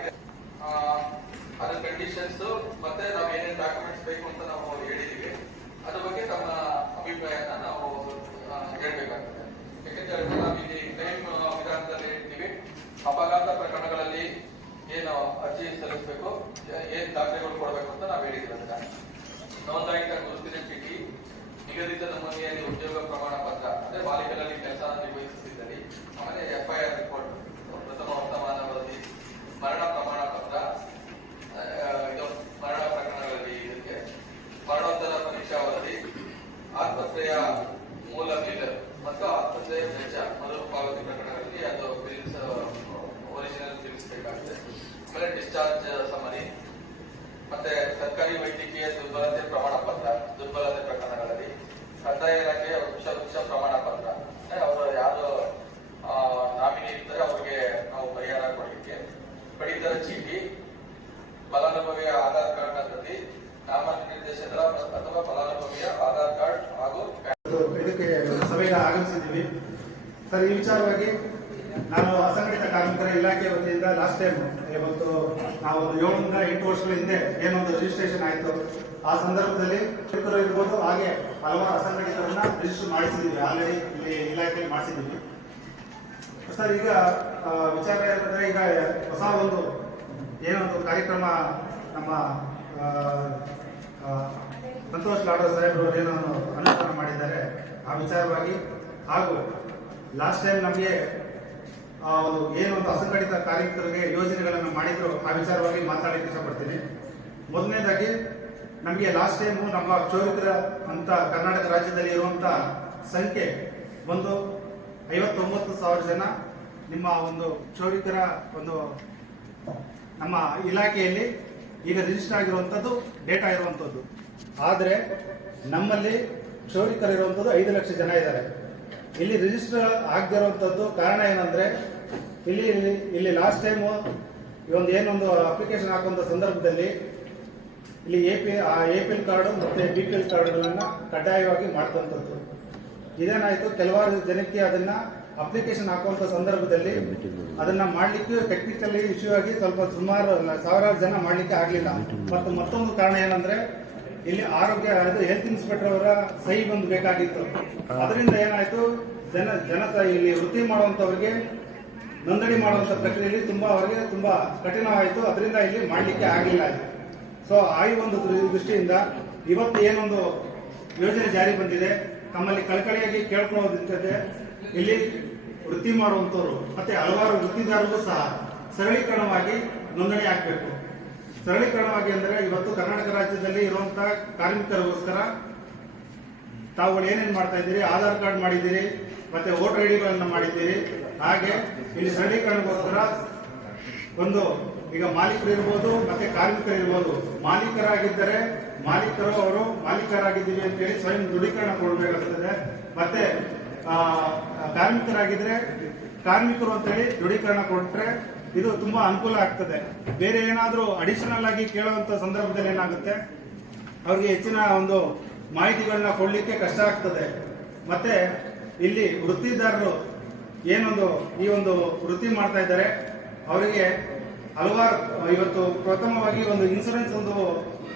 ಇದೆ. ಅದರ ಕಂಡೀಷನ್ಸ್ ಮತ್ತೆ ನಾವು ಏನೇನು ಡಾಕ್ಯುಮೆಂಟ್ಸ್ ಬೇಕು ಅಂತ ನಾವು ಹೇಳಿದೀವಿ. ಅದ್ರ ಬಗ್ಗೆ ತಮ್ಮ ಅಭಿಪ್ರಾಯನ ನಾವು ಹೇಳ್ಬೇಕಾಗ್ತದೆ. ಯಾಕೆಂದ್ರೆ ನಾವು ಇಲ್ಲಿ ಕ್ಲೈಮ್ ವಿಧಾನದಲ್ಲಿ ಹೇಳ್ತೀವಿ, ಅಪಘಾತ ಪ್ರಕರಣಗಳಲ್ಲಿ ಏನು ಅರ್ಜಿ ಸಲ್ಲಿಸಬೇಕು, ಏನ್ ದಾಖಲೆಗಳು ಕೊಡಬೇಕು ಅಂತ ನಾವು ಹೇಳಿದ್ವಿ. ಅದನ್ನ ನೋಂದಾಯಿತ ಗುರುತಿನ ಚೀಟಿ, ನಿಗದಿತ ನಮೂನೆಯಲ್ಲಿ ಉದ್ಯೋಗ ಪ್ರಮಾಣ ಪತ್ರ ಅಂದ್ರೆ ಮಾಲೀಕರಲ್ಲಿ ಕೆಲಸ ನಿರ್ವಹಿಸುತ್ತಿದ್ದಲ್ಲಿ, ಆಮೇಲೆ FIR ರಿಪೋರ್ಟ್, ಪ್ರಥಮ ವರ್ತಮಾನ ವರದಿ, ಮರಣ ಪ್ರಮಾಣ ಪತ್ರ, ಇದು ಮರಣ ಪ್ರಕರಣಗಳಲ್ಲಿ ಇದಕ್ಕೆ ಮರಣೋತ್ತರ ಪರೀಕ್ಷಾ ವರದಿ, ಆಸ್ಪತ್ರೆಯ ಮೂಲ ಬಿಲ್ ಮತ್ತು ಆಸ್ಪತ್ರೆಯ ವೆಚ್ಚ ಮರು ಪಾವತಿ ಪ್ರಕರಣಗಳಲ್ಲಿ ಅದು ಬಿಲ್ಸ್ ಒರಿಜಿನಲ್ ಬಿಲ್ಸ್ ಬೇಕಾಗುತ್ತೆ. ಆಮೇಲೆ ಡಿಸ್ಚಾರ್ಜ್ ಸಮರಿ, ಮತ್ತೆ ಸರ್ಕಾರಿ ವೈದ್ಯಕೀಯ ದುರ್ಬಲತೆ ಪ್ರಮಾಣ ಪತ್ರ, ದುರ್ಬಲತೆ ಪ್ರಕರಣಗಳಲ್ಲಿ ಕಂದಾಯ ಇಲಾಖೆಯ ವೃಕ್ಷ ಪ್ರಮಾಣ ಪತ್ರ, ಅವರು ಯಾರು ನಾಮಿನಿ ಇರ್ತಾರೆ ಅವ್ರಿಗೆ ನಾವು ಪರಿಹಾರ ಕೊಡಲಿಕ್ಕೆ, ಪಡಿತರ ಚೀಟಿ, ಫಲಾನುಭವಿಯ ಆಧಾರ್ ಕಾರ್ಡ್ ನ ಪ್ರತಿ, ನಾಮನಿರ್ದೇಶಕರ ಅಥವಾ ಫಲಾನುಭವಿಯ ಆಧಾರ್ ಕಾರ್ಡ್ ಹಾಗೂ ಇದಕ್ಕೆ ಸಭೆಗೆ ಆಗಮಿಸಿದ್ದೀವಿ. ಸರ್, ಈ ವಿಚಾರವಾಗಿ ನಾನು ಅಸಂಘಟಿತ ಕಾರ್ಮಿಕರ ಇಲಾಖೆ ವತಿಯಿಂದ ಲಾಸ್ಟ್ ಟೈಮ್ ಇವತ್ತು ನಾವು 7 ರಿಂದ 8 ವರ್ಷಗಳ ಹಿಂದೆ ಏನೊಂದು ರಿಜಿಸ್ಟ್ರೇಷನ್ ಆಯಿತು, ಆ ಸಂದರ್ಭದಲ್ಲಿ ಇರ್ಬೋದು, ಹಾಗೆ ಹಲವಾರು ಅಸಂಘಟಿತರನ್ನ ರಿಜಿಸ್ಟರ್ ಮಾಡಿಸಿದ್ದೀವಿ. ಆಲ್ರೆಡಿ ಇಲ್ಲಿ ಇಲಾಖೆಯಲ್ಲಿ ಮಾಡಿಸಿದ್ದೀವಿ. ಸರ್, ಈಗ ವಿಚಾರ ಏನಂದ್ರೆ, ಈಗ ಹೊಸ ಒಂದು ಏನೊಂದು ಕಾರ್ಯಕ್ರಮ ನಮ್ಮ ಸಂತೋಷ್ ಲಾಡೋ ಸಾಹೇಬ್ರು ಏನೋ ಅನುಷ್ಠಾನ ಮಾಡಿದ್ದಾರೆ, ಆ ವಿಚಾರವಾಗಿ ಹಾಗೂ ಲಾಸ್ಟ್ ಟೈಮ್ ನಮಗೆ ಏನೊಂದು ಅಸಂಘಟಿತ ಕಾರ್ಮಿಕರಿಗೆ ಯೋಜನೆಗಳನ್ನು ಮಾಡಿದ್ರು, ಆ ವಿಚಾರವಾಗಿ ಮಾತಾಡಲಿಕ್ಕೆ ಇಷ್ಟಪಡ್ತೀನಿ. ಮೊದಲನೇದಾಗಿ ನಮಗೆ ಲಾಸ್ಟ್ ಟೈಮು ನಮ್ಮ ಕ್ಷೌರಿಕರ ಅಂತ ಕರ್ನಾಟಕ ರಾಜ್ಯದಲ್ಲಿ ಇರುವಂತ ಸಂಖ್ಯೆ ಒಂದು 59,000 ಜನ ನಿಮ್ಮ ಒಂದು ಕ್ಷೌರಿಕರ ಒಂದು ನಮ್ಮ ಇಲಾಖೆಯಲ್ಲಿ ಈಗ ರಿಜಿಸ್ಟರ್ ಆಗಿರುವಂಥದ್ದು ಡೇಟಾ ಇರುವಂಥದ್ದು. ಆದರೆ ನಮ್ಮಲ್ಲಿ ಕ್ಷೌರಿಕರು ಇರುವಂಥದ್ದು 5 ಲಕ್ಷ ಜನ ಇದ್ದಾರೆ. ಇಲ್ಲಿ ರಿಜಿಸ್ಟರ್ ಆಗದಿರುವಂಥದ್ದು ಕಾರಣ ಏನಂದ್ರೆ, ಇಲ್ಲಿ ಲಾಸ್ಟ್ ಟೈಮು ಒಂದು ಏನೊಂದು ಅಪ್ಲಿಕೇಶನ್ ಹಾಕುವಂಥ ಸಂದರ್ಭದಲ್ಲಿ ಇಲ್ಲಿ APL ಕಾರ್ಡು ಮತ್ತೆ BPL ಕಾರ್ಡ್ಗಳನ್ನ ಕಡ್ಡಾಯವಾಗಿ ಮಾಡ್ತಂಥದ್ದು. ಇದೇನಾಯ್ತು, ಕೆಲವಾರು ಜನಕ್ಕೆ ಅದನ್ನ ಅಪ್ಲಿಕೇಶನ್ ಹಾಕುವಂಥ ಸಂದರ್ಭದಲ್ಲಿ ಅದನ್ನ ಮಾಡ್ಲಿಕ್ಕೆ ಟೆಕ್ನಿಕಲಿ ಇಶ್ಯೂ ಆಗಿ ಸ್ವಲ್ಪ ಸುಮಾರು ಸಾವಿರಾರು ಜನ ಮಾಡ್ಲಿಕ್ಕೆ ಆಗ್ಲಿಲ್ಲ. ಮತ್ತು ಮತ್ತೊಂದು ಕಾರಣ ಏನಂದ್ರೆ, ಇಲ್ಲಿ ಆರೋಗ್ಯ ಹೆಲ್ತ್ ಇನ್ಸ್ಪೆಕ್ಟರ್ ಅವರ ಸಹಿ ಬಂದು ಬೇಕಾಗಿತ್ತು. ಅದರಿಂದ ಏನಾಯ್ತು, ಇಲ್ಲಿ ವೃತ್ತಿ ಮಾಡುವಂತವರಿಗೆ ನೋಂದಣಿ ಮಾಡುವಂತ ಪ್ರಕ್ರಿಯೆಯಲ್ಲಿ ಅವರಿಗೆ ತುಂಬಾ ಕಠಿಣವಾಯಿತು. ಅದರಿಂದ ಇಲ್ಲಿ ಮಾಡ್ಲಿಕ್ಕೆ ಆಗಿಲ್ಲ. ಸೊ ಆ ಒಂದು ದೃಷ್ಟಿಯಿಂದ ಇವತ್ತು ಏನೊಂದು ಯೋಜನೆ ಜಾರಿ ಬಂದಿದೆ, ತಮ್ಮಲ್ಲಿ ಕಳಕಳಿಯಾಗಿ ಕೇಳ್ಕೊಳ್ಳೋದಿರ್ತದೆ, ಇಲ್ಲಿ ವೃತ್ತಿ ಮಾಡುವಂತವರು ಮತ್ತೆ ಹಲವಾರು ವೃತ್ತಿದಾರರು ಸಹ ಸರಳೀಕರಣವಾಗಿ ನೋಂದಣಿ ಆಗ್ಬೇಕು. ಸರಳೀಕರಣವಾಗಿ ಅಂದ್ರೆ, ಇವತ್ತು ಕರ್ನಾಟಕ ರಾಜ್ಯದಲ್ಲಿ ಇರುವಂತಹ ಕಾರ್ಮಿಕರಿಗೋಸ್ಕರ ತಾವುಗಳು ಏನೇನು ಮಾಡ್ತಾ ಇದ್ದೀರಿ, ಆಧಾರ್ ಕಾರ್ಡ್ ಮಾಡಿದ್ದೀರಿ, ಮತ್ತೆ ವೋಟರ್ ID ಮಾಡಿದ್ದೀರಿ. ಹಾಗೆ ಇಲ್ಲಿ ಸರಳೀಕರಣಗೋಸ್ಕರ ಒಂದು ಈಗ ಮಾಲೀಕರು ಇರ್ಬೋದು ಮತ್ತೆ ಕಾರ್ಮಿಕರು ಇರ್ಬೋದು. ಮಾಲೀಕರಾಗಿದ್ದರೆ ಅವರು ಮಾಲೀಕರಾಗಿದ್ದೀವಿ ಅಂತ ಹೇಳಿ ಸ್ವಯಂ ದೃಢೀಕರಣ ಕೊಡಬೇಕಾಗ್ತದೆ. ಮತ್ತೆ ಕಾರ್ಮಿಕರಾಗಿದ್ರೆ ಕಾರ್ಮಿಕರು ಅಂತ ಹೇಳಿ ದೃಢೀಕರಣ ಕೊಟ್ಟರೆ ಇದು ತುಂಬಾ ಅನುಕೂಲ ಆಗ್ತದೆ. ಬೇರೆ ಏನಾದರೂ ಅಡಿಷನಲ್ ಆಗಿ ಕೇಳುವಂತ ಸಂದರ್ಭದಲ್ಲಿ ಏನಾಗುತ್ತೆ, ಅವ್ರಿಗೆ ಹೆಚ್ಚಿನ ಒಂದು ಮಾಹಿತಿಗಳನ್ನ ಕೊಡ್ಲಿಕ್ಕೆ ಕಷ್ಟ ಆಗ್ತದೆ. ಮತ್ತೆ ಇಲ್ಲಿ ವೃತ್ತಿದಾರರು ಏನೊಂದು ಈ ಒಂದು ವೃತ್ತಿ ಮಾಡ್ತಾ ಇದ್ದಾರೆ, ಅವರಿಗೆ ಹಲವಾರು ಇವತ್ತು ಪ್ರಥಮವಾಗಿ ಒಂದು ಇನ್ಸೂರೆನ್ಸ್ ಒಂದು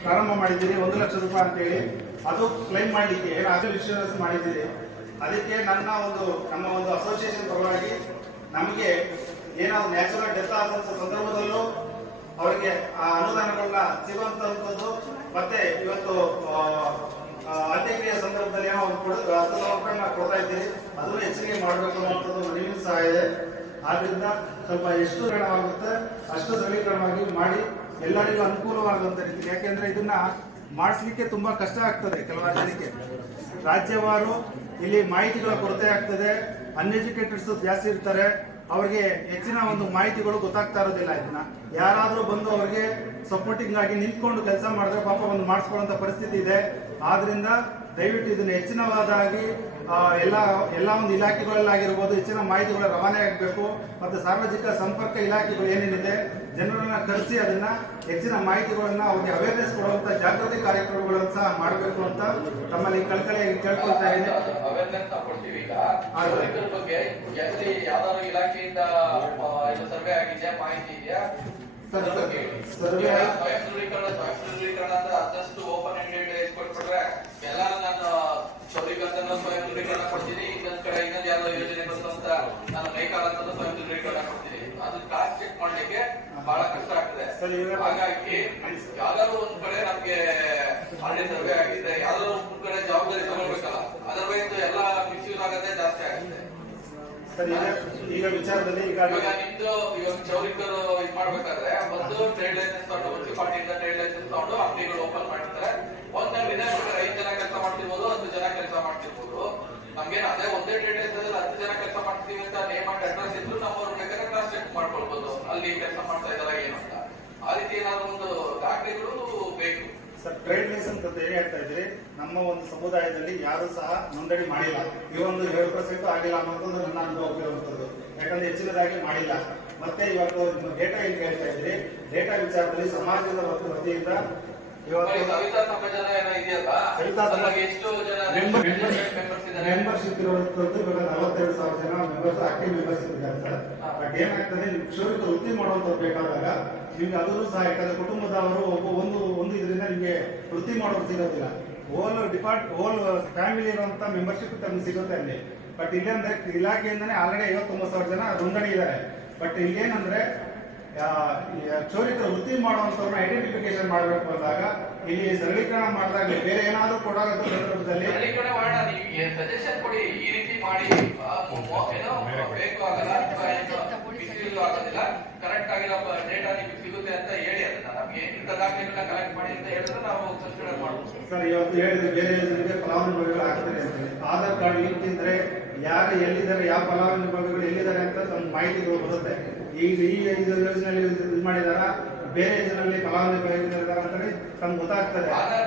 ಪ್ರಾರಂಭ ಮಾಡಿದ್ದೀರಿ, 1 ಲಕ್ಷ ರೂಪಾಯಿ ಅಂತ ಹೇಳಿ. ಅದು ಕ್ಲೈಮ್ ಮಾಡಲಿಕ್ಕೆ ಇನ್ಶೂರೆನ್ಸ್ ಮಾಡಿದ್ದೀರಿ. ಅದಕ್ಕೆ ನಮ್ಮ ಒಂದು ಅಸೋಸಿಯೇಷನ್ ಪರವಾಗಿ ನಮಗೆ ಏನಾದ್ರು ನ್ಯಾಚುರಲ್ ಡೆತ್ ಆದಂತ ಸಂದರ್ಭದಲ್ಲೂ ಅವರಿಗೆ ಆ ಅನುದಾನಗಳನ್ನ ಸಿಗುವಂತದ್ದು, ಮತ್ತೆ ಇವತ್ತು ಅಂತ್ಯಕ್ರಿಯೆ ಸಂದರ್ಭದಲ್ಲಿ ಏನೋ 10,000 ರೂಪಾಯಿನ ಕೊಡ್ತಾ ಇದ್ದೀರಿ, ಅದನ್ನು ಹೆಚ್ಚಿಗೆ ಮಾಡಬೇಕು ಅನ್ನೋದು ಮನವಿ ಸಹ ಇದೆ. ಆದ್ರಿಂದ ಸ್ವಲ್ಪ ಎಷ್ಟು ಸರಳವಾಗುತ್ತೆ ಅಷ್ಟು ಸರಳೀಕರಣವಾಗಿ ಮಾಡಿ ಎಲ್ಲರಿಗೂ ಅನುಕೂಲವಾಗುವಂತ ರೀತಿ. ಯಾಕೆಂದ್ರೆ ಇದನ್ನ ಮಾಡಿಸ್ಲಿಕ್ಕೆ ತುಂಬಾ ಕಷ್ಟ ಆಗ್ತದೆ ಕೆಲವಾರು ಜನಕ್ಕೆ. ರಾಜ್ಯವಾರು ಇಲ್ಲಿ ಮಾಹಿತಿಗಳ ಕೊರತೆ ಆಗ್ತದೆ. ಅನ್ಎಜುಕೇಟೆಡ್ಸ್ ಜಾಸ್ತಿ ಇರ್ತಾರೆ, ಅವ್ರಿಗೆ ಹೆಚ್ಚಿನ ಒಂದು ಮಾಹಿತಿಗಳು ಗೊತ್ತಾಗ್ತಾ ಇರೋದಿಲ್ಲ. ಇದನ್ನ ಯಾರಾದ್ರೂ ಬಂದು ಅವ್ರಿಗೆ ಸಪೋರ್ಟಿಂಗ್ ಆಗಿ ನಿಂತ್ಕೊಂಡು ಕೆಲಸ ಮಾಡಿದ್ರೆ ಪಾಪ ಒಂದು ಮಾಡಿಸ್ಕೊಳ್ಳುವಂತ ಪರಿಸ್ಥಿತಿ ಇದೆ. ಆದ್ರಿಂದ ದಯವಿಟ್ಟು ಇದನ್ನು ಹೆಚ್ಚಿನವಾದಾಗಿ ಎಲ್ಲ ಒಂದು ಇಲಾಖೆಗಳಲ್ಲಾಗಿರ್ಬೋದು ಹೆಚ್ಚಿನ ಮಾಹಿತಿಗಳು ರವಾನೆ ಆಗಬೇಕು. ಮತ್ತು ಸಾರ್ವಜನಿಕ ಸಂಪರ್ಕ ಇಲಾಖೆಗಳು ಏನೇನಿದೆ ಜನರನ್ನ ಕರೆಸಿ ಅದನ್ನ ಹೆಚ್ಚಿನ ಮಾಹಿತಿಗಳನ್ನ ಅವ್ರಿಗೆ ಅವೇರ್ನೆಸ್ ಕೊಡುವಂತ ಜಾಗೃತಿ ಕಾರ್ಯಕ್ರಮಗಳನ್ನು ಸಹ ಮಾಡಬೇಕು ಅಂತ ತಮ್ಮಲ್ಲಿ ಕಳಕಳಿಯಾಗಿ ಕೇಳ್ಕೊಳ್ತಾ ಇದ್ದೀನಿ. ಅವೇರ್ನೆಸ್ ಕೊಡ್ತೀವಿ. ಈಗ ರೈತರ ಬಗ್ಗೆ ಎಲ್ಲಿ ಯಾವ್ದಾದ್ರು ಇಲಾಖೆಯಿಂದ ಸರ್ವೆ ಆಗಿದೆ ಮಾಹಿತಿ ಇದೆಯಾ? ಸರ್ವೆ ಸ್ವಯಂ ದೃಢೀಕರಣ ಅಂದ್ರೆ ಅದಷ್ಟು ಓಪನ್ ಎಂಡೆಡ್ ಕೊಟ್ಬಿಟ್ರೆ ಎಲ್ಲ ನಾನು ಶೌರ್ಯಕರ್ತನ ಸ್ವಯಂ ದೃಢೀಕರಣ ಕೊಡ್ತೀನಿ, ಇನ್ನೊಂದ್ ಕಡೆ ಇನ್ನೊಂದು ಯಾವ್ದೋ ಯೋಜನೆ ಬಂತು ಅಂತ ನಾನು ನೇಕಾಲ ಅಂತ ಸ್ವಯಂ ದೃಢೀಕರಣ ಕೊಡ್ತೀನಿ. ಅದು ಕಾಸ್ಟ್ ಚೆಕ್ ಮಾಡ್ಲಿಕ್ಕೆ ಬಹಳ ಕಷ್ಟ ಆಗ್ತದೆ. ಹಾಗಾಗಿ ಯಾವ್ದಾದ್ರು ಒಂದ್ ಕಡೆ ನಮ್ಗೆ ಆಲ್ರೆಡಿ ಸರ್ವೆ ಆಗಿದೆ, ಯಾವ್ದಾದ್ರು ಒಂದ್ ಕಡೆ ಜವಾಬ್ದಾರಿ ತಗೊಳ್ಬೇಕಲ್ಲ, ಅದರ್ವೈಸ್ ಎಲ್ಲ ಮಿಸ್ಯೂಸ್ ಆಗೋದೇ ಜಾಸ್ತಿ ಆಗುತ್ತೆ. ಈಗ ವಿಚಾರದಲ್ಲಿ ಇವಾಗ ನಿಮ್ದು ಇವಾಗ ಚೌರಿಕರು ಇದ್ ಮಾಡ್ಬೇಕಾದ್ರೆ ಒಂದು ಟ್ರೇಡ್ ಲೈಸೆನ್ಸ್ ತಗೊಂಡು ಮುನ್ಸಿಪಾಲಿಟಿಯಿಂದ ಟ್ರೇಡ್ ಲೈಸೆನ್ಸ್ ತಗೊಂಡು ಅಂಗಡಿಗಳು ಓಪನ್ ಮಾಡಿರ್ತಾರೆ. ಒಂದ್ ಅಂಗಡಿನ 5 ಜನ ಕೆಲಸ ಮಾಡ್ತಿರ್ಬೋದು, 10 ಜನ ಕೆಲಸ ಮಾಡ್ತಿರ್ಬೋದು. ನಮ್ಗೇನು ಅದೇ ಒಂದೇ ಟ್ರೇಡ್ ಲೈಸೆನ್ಸ್ 10 ಜನ ಕೆಲಸ ಮಾಡ್ತೀವಿ ಅಂತ ನೇಮ್ ಅಂಡ್ ಅಡ್ರೆಸ್ ಇದ್ರು ನಮ್ಮವ್ರು ಬೇಕಾದ್ರೆ ಕ್ರಾಸ್ ಚೆಕ್ ಮಾಡ್ಕೊಳ್ಬೋದು ಅಲ್ಲಿ ಕೆಲಸ ಮಾಡ್ತಾ ಇದಾರ ಏನು ಅಂತ. ಆ ರೀತಿ ಏನಾದ್ರು ಒಂದು ದಾಖಲೆಗಳು ಬೇಕು. ಸರ್, ಟ್ರೇಡ್ ಲೈಸೆನ್ಸ್ ಅಂತ ಏನ್ ಹೇಳ್ತಾ ಇದ್ರಿ, ನಮ್ಮ ಒಂದು ಸಮುದಾಯದಲ್ಲಿ ಯಾರು ಸಹ ನೋಂದಣಿ ಮಾಡಿಲ್ಲ. ಈ ಒಂದು 7% ಆಗಿಲ್ಲ ಅನ್ನೋದು ನನ್ನ ಅನುಭವ ಇರುವಂತದ್ದು. ಯಾಕಂದ್ರೆ ಹೆಚ್ಚಿನದಾಗಿ ಮಾಡಿಲ್ಲ. ಮತ್ತೆ ಇವತ್ತು ಡೇಟಾ ಏನ್ ಕೇಳ್ತಾ ಇದ್ರಿ, ಡೇಟಾ ವಿಚಾರದಲ್ಲಿ ಸಮಾಜದ ವತಿಯಿಂದ ಇವತ್ತು ಸವಿತಾ ಸಮಾಜದ ಏನೋ ಇದೆಯಲ್ಲ, ಎಷ್ಟು ಜನ ಮೆಂಬರ್ಶಿಪ್ ಇರುವಂತದ್ದು ಇವಾಗ 42,000 ಜನ ಮೆಂಬರ್ಸ್ ಆಕ್ಟಿವ್ ಮೆಂಬರ್ಶಿಪ್ ಇದ್ದಾರೆ ಸರ್. ಬಟ್ ಏನಾಗ್ತದೆ, ಕ್ಷೌರಿಕ ವೃತ್ತಿ ಮಾಡುವಂತವ್ರು ಬೇಕಾದಾಗ ನಿಮ್ಗೆ ಅದೂ ಸಹ, ಯಾಕಂದ್ರೆ ಕುಟುಂಬದವರು ಒಂದು ಇದರಿಂದ ನಿಮ್ಗೆ ವೃತ್ತಿ ಮಾಡೋದು ಸಿಗೋದಿಲ್ಲ. ಹೋಲ್ ಫ್ಯಾಮಿಲಿ ಇರುವಂತ ಮೆಂಬರ್ಶಿಪ್ ತಮ್ಗೆ ಸಿಗುತ್ತೆ ಅಲ್ಲಿ. ಬಟ್ ಇಲ್ಲೇಂದ್ರೆ ಇಲಾಖೆಯಿಂದನೇ ಆಲ್ರೆಡಿ 59,000 ಜನ ನೋಂದಣಿ ಇದ್ದಾರೆ. ಬಟ್ ಇಲ್ಲೇನಂದ್ರೆ ಕ್ಷೌರಿಕ ವೃತ್ತಿ ಮಾಡುವಂತವ್ರನ್ನ ಐಡೆಂಟಿಫಿಕೇಶನ್ ಮಾಡಬೇಕು ಅಂದಾಗ ಇಲ್ಲಿ ಸರಳೀಕರಣ ಮಾಡಿದಾಗ ಬೇರೆ ಏನಾದ್ರು ಕೊಡೋ ಸಂದರ್ಭದಲ್ಲಿ ಸಜೆಷನ್ ಕೊಡಿ, ಈ ರೀತಿ ಮಾಡಿ ಬೇಕು ಆಗಲ್ಲ, ಆಗೋದಿಲ್ಲ, ಕರೆಕ್ಟ್ ಆಗಿರೋ ಡೇಟಾ ನಿಮ್ಗೆ ಸಿಗುತ್ತೆ ಅಂತ ಹೇಳಿ. ಅದನ್ನ ನಮ್ಗೆ ಇಂಥ ದಾಖಲೆಗಳನ್ನ ಕಲೆಕ್ಟ್ ಮಾಡಿ ಅಂತ ಹೇಳಿದ್ರೆ ನಾವು ಕನ್ಸಿಡರ್ ಮಾಡ್ಬೋದು. ಸರ್, ಇವತ್ತು ಹೇಳಿದ್ರೆ ಬೇರೆ ಯೋಜನೆಗೆ ಫಲಾನುಭವಿಗಳು ಆಗ್ತಾರೆ ಅಂತ. ಆಧಾರ್ ಕಾರ್ಡ್ ಲಿಂಕ್ ಇದ್ರೆ ಯಾರು ಎಲ್ಲಿದ್ದಾರೆ, ಯಾವ ಫಲಾನುಭವಿಗಳು ಎಲ್ಲಿದ್ದಾರೆ ಅಂತ ತಮ್ಮ ಮಾಹಿತಿಗಳು ಬರುತ್ತೆ. ಈಗ ಈ ಯೋಜನೆಯಲ್ಲಿ ಇದು ಮಾಡಿದಾರ, ಬೇರೆ ಯೋಜನೆಯಲ್ಲಿ ಫಲಾನುಭವಿಗಳಿದ್ದಾರೆ ಅಂತೇಳಿ ತಮ್ಗೆ ಗೊತ್ತಾಗ್ತದೆ. ಆಧಾರ್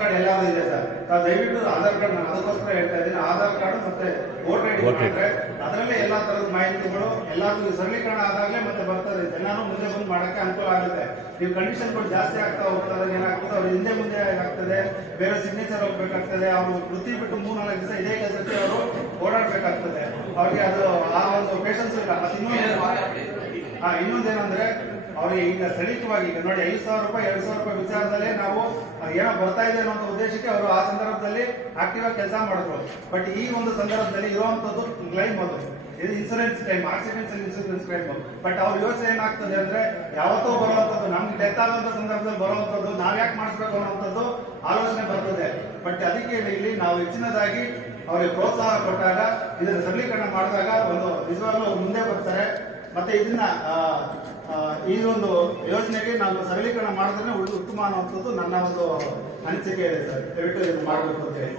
ಕಾರ್ಡ್ ಎಲ್ಲಾದ್ರೂ ಇದೆ ಸರ್. ದಯವಿಟ್ಟು ಆಧಾರ್ ಕಾರ್ಡ್, ನಾನು ಅದಕ್ಕೋಸ್ಕರ ಹೇಳ್ತಾ ಇದ್ದೀನಿ, ಆಧಾರ್ ಕಾರ್ಡ್ ಮತ್ತೆ ವೋಟರ್ ಐಡಿ ಮಾಡಿದ್ರೆ ಅದರಲ್ಲೇ ಎಲ್ಲಾ ತರದ ಮಾಹಿತಿಗಳು ಎಲ್ಲರಿಗೂ ಸರಳೀಕರಣ ಆದಾಗಲೇ ಮತ್ತೆ ಬರ್ತದೆ. ಜನನು ಮುಂದೆ ಬಂದು ಮಾಡಕ್ಕೆ ಅನುಕೂಲ ಆಗುತ್ತೆ. ನೀವು ಕಂಡೀಷನ್ಗಳು ಜಾಸ್ತಿ ಆಗ್ತಾ ಹೋಗ್ತಾರೆ, ಏನಾಗ್ತದೆ ಅವ್ರು ಹಿಂದೆ ಮುಂದೆ ಆಗ್ತದೆ, ಬೇರೆ ಸಿಗ್ನೇಚರ್ ಹೋಗ್ಬೇಕಾಗ್ತದೆ. ಅವರು ವೃತ್ತಿ ಬಿಟ್ಟು 3-4 ದಿವಸ ಇದೇ ಕೆಲಸಕ್ಕೆ ಅವರು ಓಡಾಡ್ಬೇಕಾಗ್ತದೆ. ಅವ್ರಿಗೆ ಅದು ಆ ಒಂದು ಪೇಷನ್ಸ್ ಇಲ್ಲ. ಇನ್ನೊಂದೇನಂದ್ರೆ ಅವ್ರಿಗೆ ಈಗ ಸಲೀಕವಾಗಿ ಈಗ ನೋಡಿ 5,000 ರೂಪಾಯಿ 2,000 ರೂಪಾಯಿ ವಿಚಾರದಲ್ಲೇ ನಾವು ಏನೋ ಬರ್ತಾ ಇದೆ ಅನ್ನೋ ಉದ್ದೇಶಕ್ಕೆ ಅವರು ಆ ಸಂದರ್ಭದಲ್ಲಿ ಆಕ್ಟಿವ್ ಆಗಿ ಕೆಲಸ ಮಾಡಿದ್ರು. ಬಟ್ ಈ ಒಂದು ಸಂದರ್ಭದಲ್ಲಿ ಇರುವಂತದ್ದು ಕ್ಲೈಮ್, ಅದು ಇದು insurance claim, accident insurance claim. But ಅವ್ರ ಯೋಚನೆ ಏನಾಗ್ತದೆ ಅಂದ್ರೆ ಯಾವತ್ತೋ ಬರುವಂತದ್ದು, ನಮ್ಗೆ ಡೆತ್ ಆಗುವಂತ ಸಂದರ್ಭದಲ್ಲಿ ಬರುವಂತದ್ದು ನಾವ್ಯಾಕೆ ಮಾಡಿಸ್ಬೇಕು ಅನ್ನೋಂಥದ್ದು ಆಲೋಚನೆ ಬರ್ತದೆ. ಬಟ್ ಅದಕ್ಕೆ ಇಲ್ಲಿ ನಾವು ಹೆಚ್ಚಿನದಾಗಿ ಅವರಿಗೆ ಪ್ರೋತ್ಸಾಹ ಕೊಟ್ಟಾಗ, ಇದನ್ನು ಸರಳೀಕರಣ ಮಾಡಿದಾಗ ಒಂದು ನಿಜವಾಗ್ಲೂ ಅವ್ರು ಮುಂದೆ ಬರ್ತಾರೆ. ಮತ್ತೆ ಇದನ್ನ ಈ ಒಂದು ಯೋಜನೆಗೆ ನಾವು ಸರಳೀಕರಣ ಮಾಡಿದ್ರೆ ಉತ್ತಮ ಅನ್ನುವಂಥದ್ದು ನನ್ನ ಒಂದು ಅನಿಸಿಕೆ ಇದೆ ಸರ್. ದಯವಿಟ್ಟು ಇದನ್ನು ಮಾಡಬೇಕು ಅಂತ ಹೇಳಿ.